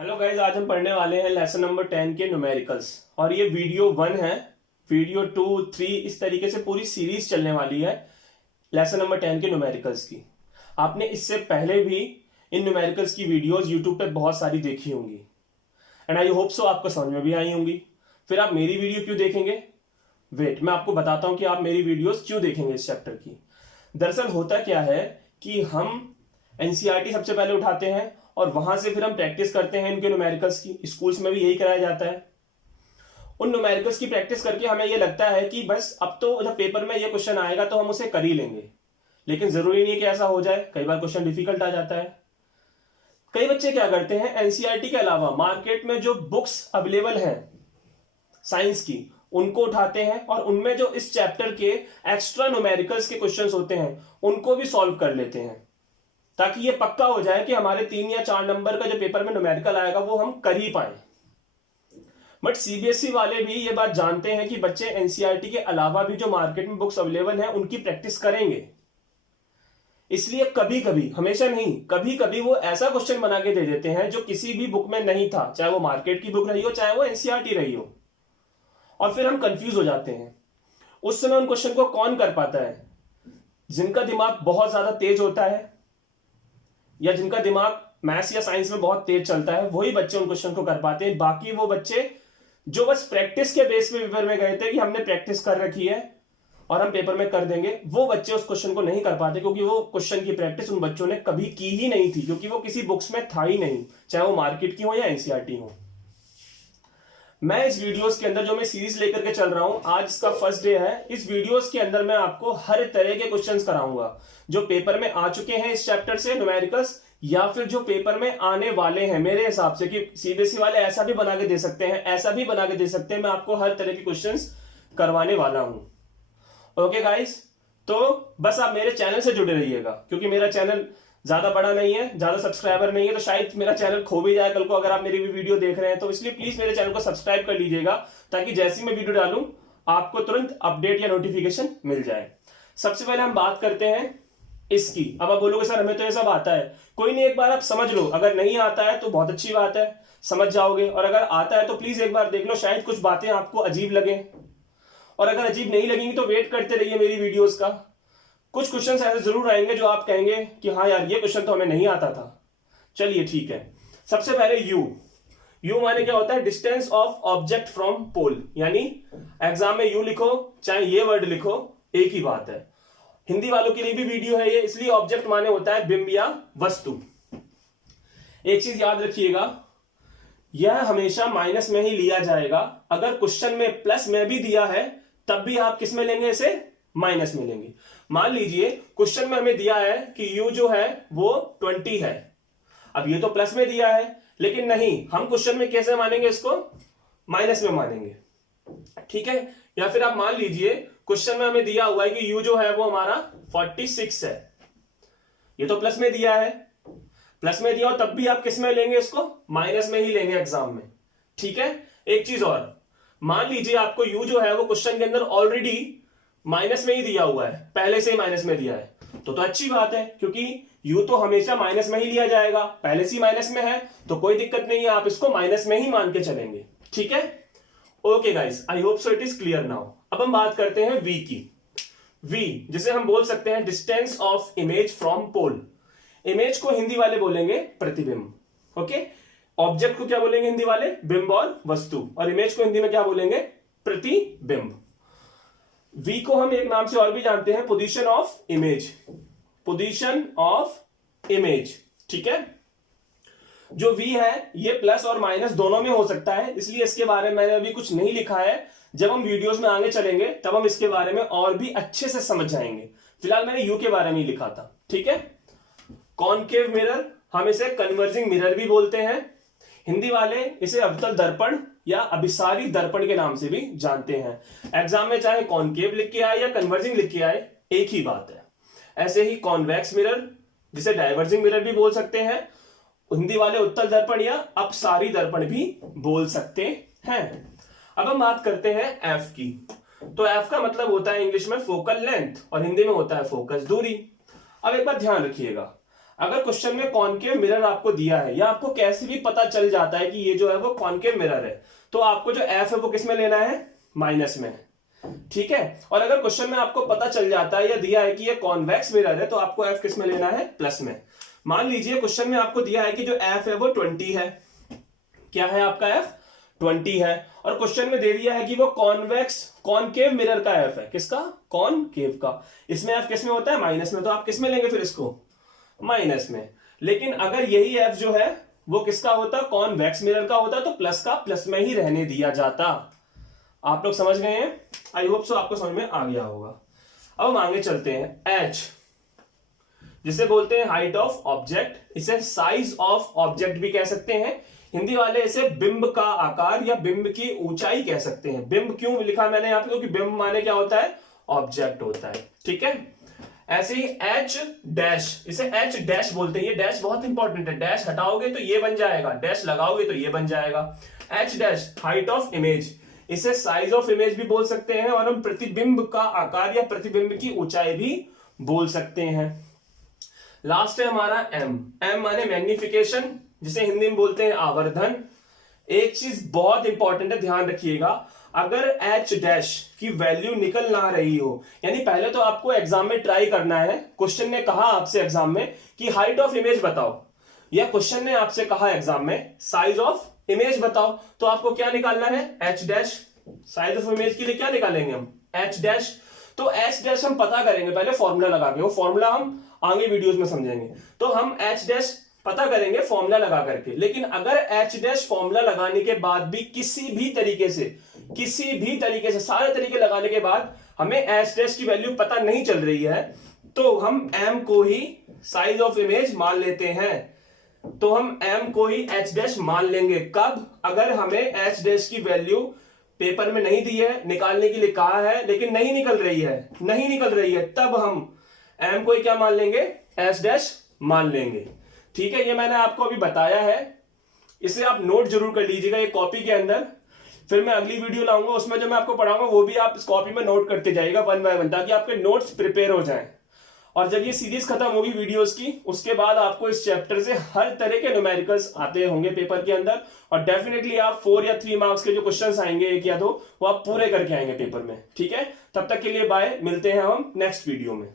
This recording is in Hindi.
हेलो गाइज, आज हम पढ़ने वाले हैं लेसन नंबर 10 के न्यूमेरिकल्स। और ये वीडियो 1 है। वीडियो 2, 3 इस तरीके से पूरी सीरीज चलने वाली है लेसन नंबर 10 के न्यूमेरिकल्स की। आपने इससे पहले भी इन न्यूमेरिकल्स की वीडियोस यूट्यूब पे बहुत सारी देखी होंगी एंड आई होप सो आपको समझ में भी आई होंगी। फिर आप मेरी वीडियो क्यों देखेंगे? वेट, मैं आपको बताता हूं कि आप मेरी वीडियोस क्यों देखेंगे इस चैप्टर की। दरअसल होता क्या है कि हम एनसीईआरटी सबसे पहले उठाते हैं और वहां से फिर हम प्रैक्टिस करते हैं इनके न्यूमेरिकल्स की। स्कूल्स में भी यही कराया जाता है। उन न्यूमेरिकल्स की प्रैक्टिस करके हमें यह लगता है कि बस अब तो जब पेपर में ये क्वेश्चन आएगा तो हम उसे कर ही लेंगे, लेकिन जरूरी नहीं है कि ऐसा हो जाए। कई बार क्वेश्चन डिफिकल्ट आ जाता है। कई बच्चे क्या करते हैं, एनसीईआरटी के अलावा मार्केट में जो बुक्स अवेलेबल हैं साइंस की उनको उठाते हैं और उनमें जो इस चैप्टर के एक्स्ट्रा न्यूमेरिकल्स के क्वेश्चंस होते हैं उनको भी सॉल्व कर लेते हैं, ताकि ये पक्का हो जाए कि हमारे 3 या 4 नंबर का जो पेपर में न्यूमेरिकल आएगा वो हम कर ही पाए। बट सीबीएसई वाले भी ये बात जानते हैं कि बच्चे एनसीईआरटी के अलावा भी जो मार्केट में बुक्स अवेलेबल हैं उनकी प्रैक्टिस करेंगे। इसलिए कभी कभी, हमेशा नहीं, कभी कभी वो ऐसा क्वेश्चन बना के दे देते हैं जो किसी भी बुक में नहीं था, चाहे वो मार्केट की बुक रही हो चाहे वो एनसीईआरटी रही हो, और फिर हम कंफ्यूज हो जाते हैं। उस समय उन क्वेश्चन को कौन कर पाता है? जिनका दिमाग बहुत ज्यादा तेज होता है या जिनका दिमाग मैथ्स या साइंस में बहुत तेज चलता है, वही बच्चे उन क्वेश्चन को कर पाते हैं। बाकी वो बच्चे जो बस प्रैक्टिस के बेस पे पेपर में गए थे कि हमने प्रैक्टिस कर रखी है और हम पेपर में कर देंगे, वो बच्चे उस क्वेश्चन को नहीं कर पाते, क्योंकि वो क्वेश्चन की प्रैक्टिस उन बच्चों ने कभी की ही नहीं थी, क्योंकि वो किसी बुक्स में था ही नहीं, चाहे वो मार्केट की हो या एनसीईआरटी हो। मैं इस वीडियोस के अंदर जो मैं सीरीज लेकर के चल रहा हूं, आज इसका फर्स्ट डे है। इस वीडियोस के अंदर मैं आपको हर तरह के क्वेश्चंस कराऊंगा जो पेपर में आ चुके हैं इस चैप्टर से न्यूमेरिकल्स, या फिर जो पेपर में आने वाले हैं। मेरे हिसाब से कि सीबीएसई वाले ऐसा भी बना के दे सकते हैं, ऐसा भी बना के दे सकते हैं। मैं आपको हर तरह के क्वेश्चंस करवाने वाला हूं। ओके गाइस, तो बस आप मेरे चैनल से जुड़े रहिएगा, क्योंकि मेरा चैनल ज्यादा बड़ा नहीं है, ज्यादा सब्सक्राइबर नहीं है, तो शायद मेरा चैनल खो भी जाए कल को अगर आप मेरी भी वीडियो देख रहे हैं। तो इसलिए प्लीज मेरे चैनल को सब्सक्राइब कर लीजिएगा, ताकि जैसी मैं वीडियो डालूं आपको तुरंत अपडेट या नोटिफिकेशन मिल जाए। सबसे पहले हम बात करते हैं इसकी। अब आप बोलोगे सर हमें तो ये सब आता है। कोई नहीं, एक बार आप समझ लो। अगर नहीं आता है तो बहुत अच्छी बात है, समझ जाओगे, और अगर आता है तो प्लीज एक बार देख लो, शायद कुछ बातें आपको अजीब लगे, और अगर अजीब नहीं लगेंगी तो वेट करते रहिए मेरी वीडियोस का। कुछ क्वेश्चन ऐसे जरूर आएंगे जो आप कहेंगे कि हाँ यार ये क्वेश्चन तो हमें नहीं आता था। चलिए ठीक है। सबसे पहले यू माने क्या होता है? Distance of object from pole. यानी एग्जाम में यू लिखो चाहे ये वर्ड लिखो, एक ही बात है। हिंदी वालों के लिए भी वीडियो है ये, इसलिए ऑब्जेक्ट माने होता है बिंब या वस्तु। एक चीज याद रखिएगा, यह हमेशा माइनस में ही लिया जाएगा। अगर क्वेश्चन में प्लस में भी दिया है तब भी आप किस में लेंगे? इसे माइनस में लेंगे। मान लीजिए क्वेश्चन में हमें दिया है कि u जो है वो 20 है। अब ये तो प्लस में दिया है, लेकिन नहीं, हम क्वेश्चन में कैसे मानेंगे? इसको माइनस में मानेंगे, ठीक है। या फिर आप मान लीजिए क्वेश्चन में हमें दिया हुआ है कि u जो है वो हमारा 46 है। ये तो प्लस में दिया है, प्लस में दिया हो तब भी आप किस में लेंगे? इसको माइनस में ही लेंगे एग्जाम में, ठीक है। एक चीज और, मान लीजिए आपको u जो है वो क्वेश्चन के अंदर ऑलरेडी माइनस में ही दिया हुआ है, पहले से ही माइनस में दिया है, तो अच्छी बात है, क्योंकि u तो हमेशा माइनस में ही लिया जाएगा, पहले से ही माइनस में है, तो कोई दिक्कत नहीं है, आप इसको माइनस में ही मान के चलेंगे, ठीक है। Okay guys, I hope so it is clear now. अब हम बात करते हैं v की। v जिसे हम बोल सकते हैं distance of image from pole. Image को हिंदी वाले बोलेंगे प्रतिबिंब, ओके। ऑब्जेक्ट को क्या बोलेंगे हिंदी वाले? बिंब और वस्तु। और इमेज को हिंदी में क्या बोलेंगे? प्रतिबिंब। v को हम एक नाम से और भी जानते हैं, position of image. Position of image, ठीक है। जो v है ये प्लस और माइनस दोनों में हो सकता है, इसलिए इसके बारे में मैंने अभी कुछ नहीं लिखा है। जब हम वीडियोस में आगे चलेंगे तब हम इसके बारे में और भी अच्छे से समझ जाएंगे। फिलहाल मैंने u के बारे में ही लिखा था, ठीक है। कॉनकेव मिरर, हम इसे कन्वर्जिंग मिरर भी बोलते हैं। हिंदी वाले इसे अवतल दर्पण या अभिसारी दर्पण के नाम से भी जानते हैं। एग्जाम में चाहे कॉनकेव लिख के आए या कन्वर्जिंग लिख के आए, एक ही बात है। ऐसे ही कॉन्वेक्स मिरर, जिसे डाइवर्जिंग मिरर भी बोल सकते हैं, हिंदी वाले उत्तल दर्पण या अपसारी दर्पण भी बोल सकते हैं। अब हम बात करते हैं एफ की। तो एफ का मतलब होता है इंग्लिश में फोकल लेंथ और हिंदी में होता है फोकस दूरी। अब एक बात ध्यान रखिएगा, अगर क्वेश्चन में कॉनकेव मिरर आपको दिया है या आपको कैसे भी पता चल जाता है कि ये जो है वो कॉनकेव मिरर है, तो आपको जो एफ है वो किस में लेना है, माइनस में, ठीक है। और अगर क्वेश्चन में आपको पता चल जाता है या दिया है कि ये कॉन्वेक्स मिरर है, तो आपको एफ किस में लेना है, प्लस में। मान लीजिए क्वेश्चन में आपको दिया है कि जो एफ है वो 20 है, क्या है आपका एफ, 20 है, और क्वेश्चन में दे दिया है कि वो कॉन्वेक्स कॉनकेव मिरर का एफ है, किसका, कॉनकेव का। इसमें एफ किस में होता है, माइनस में, तो आप किस में लेंगे फिर इसको, माइनस में। लेकिन अगर यही एफ जो है वो किसका होता, कॉन्वेक्स मिरर का होता, तो प्लस का प्लस में ही रहने दिया जाता। आप लोग समझ गए हैं, आई होप सो आपको समझ में आ गया होगा। अब हम आगे चलते हैं। एच जिसे बोलते हैं हाइट ऑफ ऑब्जेक्ट, इसे साइज ऑफ ऑब्जेक्ट भी कह सकते हैं। हिंदी वाले इसे बिंब का आकार या बिंब की ऊंचाई कह सकते हैं। बिंब क्यों लिखा मैंने यहाँ पे, क्योंकि बिंब माने क्या होता है, ऑब्जेक्ट होता है, ठीक है। ऐसे ही एच डैश, इसे एच डैश बोलते हैं। ये डैश बहुत इंपॉर्टेंट है, डैश हटाओगे तो ये बन जाएगा, डैश लगाओगे तो ये बन जाएगा। H dash height of image, इसे साइज ऑफ इमेज भी बोल सकते हैं, और हम प्रतिबिंब का आकार या प्रतिबिंब की ऊंचाई भी बोल सकते हैं। लास्ट है हमारा एम। एम माने मैग्निफिकेशन, जिसे हिंदी में बोलते हैं आवर्धन। एक चीज बहुत इंपॉर्टेंट है, ध्यान रखिएगा, अगर एच डैश की वैल्यू निकल ना रही हो, यानी पहले तो आपको एग्जाम में ट्राई करना है। क्वेश्चन ने कहा आपसे एग्जाम में कि हाइट ऑफ इमेज बताओ, या क्वेश्चन ने आपसे कहा एग्जाम में साइज ऑफ इमेज बताओ, तो आपको क्या निकालना है, H dash. Size of image के लिए क्या निकालेंगे हम, एच डैश। तो एच डैश हम पता करेंगे पहले फॉर्मूला लगा के, वो फॉर्मूला हम आगे वीडियोस में समझेंगे। तो हम एच डैश पता करेंगे फॉर्मूला लगा करके। लेकिन अगर एच डैश फॉर्मूला लगाने के बाद भी किसी भी तरीके से सारे तरीके लगाने के बाद हमें एच डैश की वैल्यू पता नहीं चल रही है, तो हम एम को ही साइज ऑफ इमेज मान लेते हैं। तो हम एम को ही एच डैश मान लेंगे। कब, अगर हमें एच डैश की वैल्यू पेपर में नहीं दी है, निकालने के लिए कहा है लेकिन नहीं निकल रही है, तब हम एम को ही क्या मान लेंगे, एच डैश मान लेंगे, ठीक है। ये मैंने आपको अभी बताया है, इसे आप नोट जरूर कर लीजिएगा ये कॉपी के अंदर। फिर मैं अगली वीडियो लाऊंगा, उसमें जो मैं आपको पढ़ाऊंगा वो भी आप इस कॉपी में नोट करते जाइएगा वन बाय वन, ताकि आपके नोट्स प्रिपेयर हो जाएं। और जब ये सीरीज खत्म होगी वीडियोस की, उसके बाद आपको इस चैप्टर से हर तरह के न्यूमेरिकल्स आते होंगे पेपर के अंदर, और डेफिनेटली आप 4 या 3 मार्क्स के जो क्वेश्चंस आएंगे 1 या 2, वो आप पूरे करके आएंगे पेपर में, ठीक है। तब तक के लिए बाय, मिलते हैं हम नेक्स्ट वीडियो में।